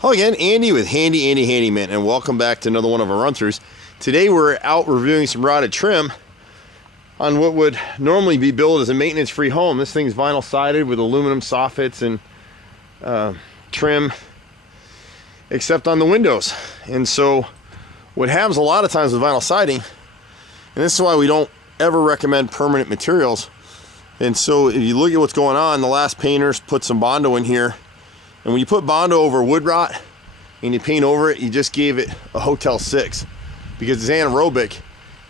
Hello again, Andy with Handy Andy Handyman, and welcome back to another one of our run-throughs. Today we're out reviewing some rotted trim on what would normally be billed as a maintenance-free home. This thing's vinyl sided with aluminum soffits and trim, except on the windows. And so what happens a lot of times with vinyl siding, and this is why we don't ever recommend permanent materials. And so if you look at what's going on, the last painters put some Bondo in here. And when you put Bondo over wood rot and you paint over it, you just gave it a Hotel 6 because it's anaerobic.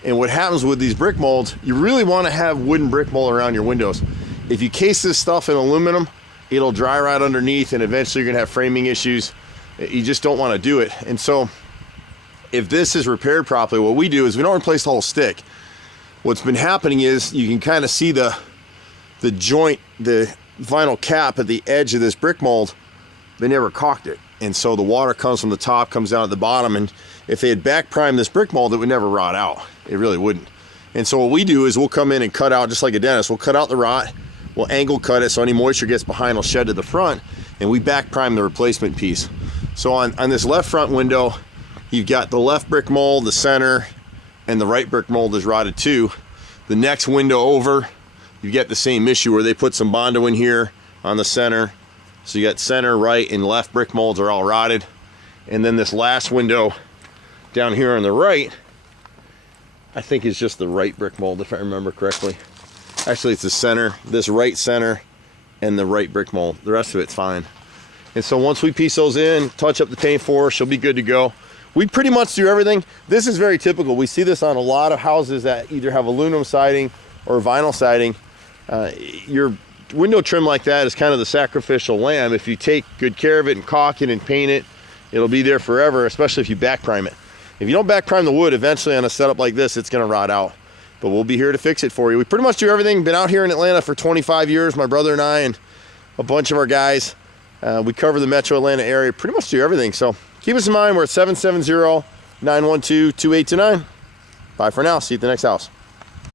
And what happens with these brick molds, you really want to have wooden brick mold around your windows. If you case this stuff in aluminum, it'll dry right underneath and eventually you're gonna have framing issues. You just don't want to do it. And so if this is repaired properly, what we do is we don't replace the whole stick. What's been happening is you can kind of see the joint, the vinyl cap at the edge of this brick mold. They never caulked it, and so the water comes from the top, comes down at the bottom, and if they had back primed this brick mold, it would never rot out. It really wouldn't. And so what we do is we'll come in and cut out, just like a dentist, we'll cut out the rot, we'll angle cut it so any moisture gets behind will shed to the front, and we back prime the replacement piece. So on this left front window, you've got the left brick mold, the center, and the right brick mold is rotted too. The next window over, you get the same issue where they put some Bondo in here on the center. So you got center, right, and left brick molds are all rotted. And then this last window down here on the right, I think is just the right brick mold, if I remember correctly. Actually, it's the center, this right center, and the right brick mold. The rest of it's fine. And so once we piece those in, touch up the paint for her, she'll be good to go. We pretty much do everything. This is very typical. We see this on a lot of houses that either have aluminum siding or vinyl siding. Your window trim like that is kind of the sacrificial lamb. If you take good care of it and caulk it and paint it, it'll be there forever, especially if you back prime it. If you don't back prime the wood, eventually on a setup like this, it's gonna rot out. But we'll be here to fix it for you. We pretty much do everything. Been out here in Atlanta for 25 years, my brother and I and a bunch of our guys. We cover the metro Atlanta area, pretty much do everything. So keep us in mind, we're at 770-912-2829. Bye for now, see you at the next house.